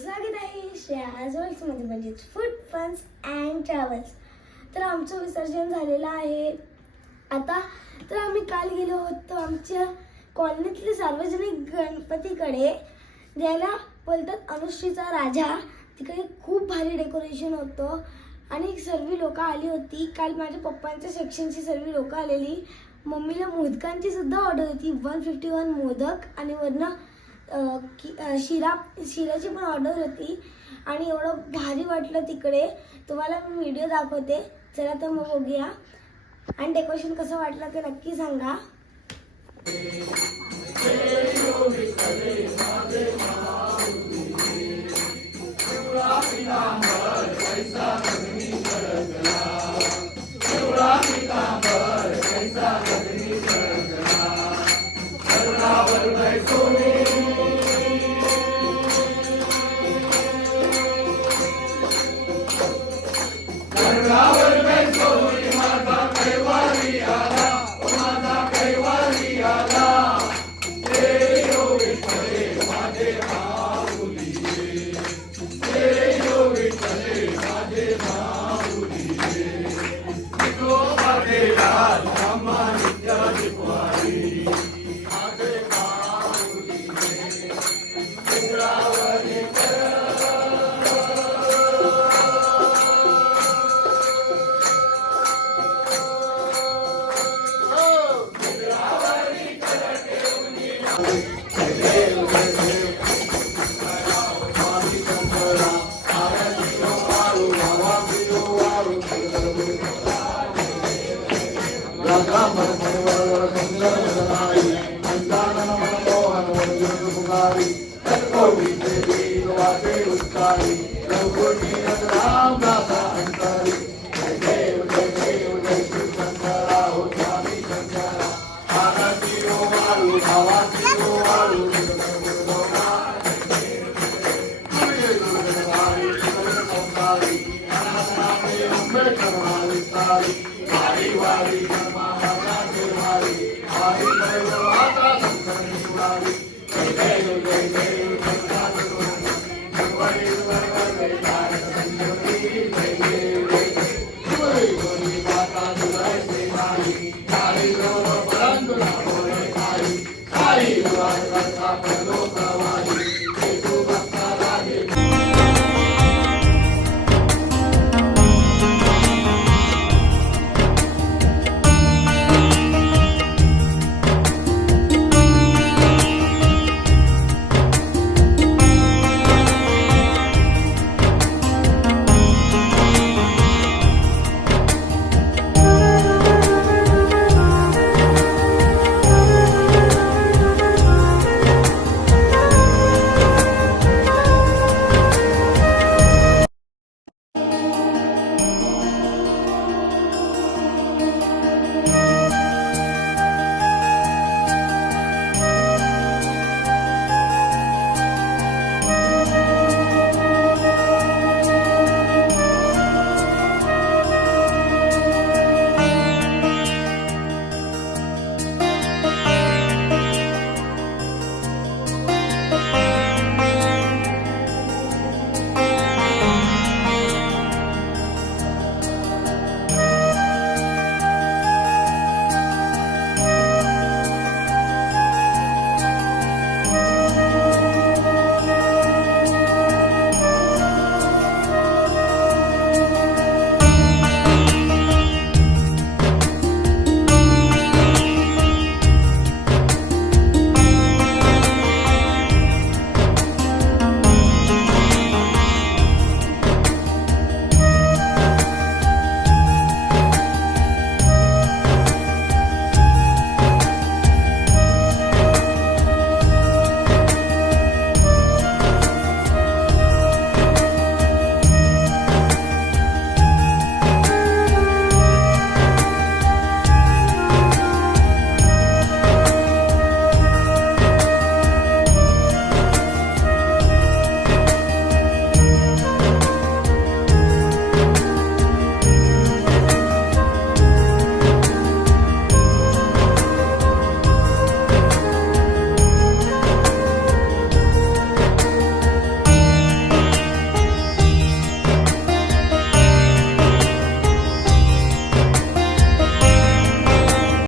स्वागत आहे श्रेयाज वर्ल्ड्समध्ये म्हणजेच फूड फन्स अँड ट्रॅव्हल्स. तर आमचं विसर्जन झालेलं आहे आता. तर आम्ही काल गेलो होतो आमच्या कॉलनीतले सार्वजनिक गणपतीकडे, ज्याला बोलतात अनुश्रीचा राजा. तिकडे खूप भारी डेकोरेशन होतं आणि सर्व लोक आली होती. काल माझ्या पप्पांच्या सेक्शनची सर्व लोक आलेली. मम्मीला मोदकांची सुद्धा ऑर्डर होती, 151 मोदक आणि वरनं शिराची पण ऑर्डर होती. आणि एवढं भारी वाटलं तिकडे. तुम्हाला मी व्हिडिओ दाखवते, चला तर मग बघूया. आणि डेकोरेशन कसं वाटलं ते नक्की सांगा.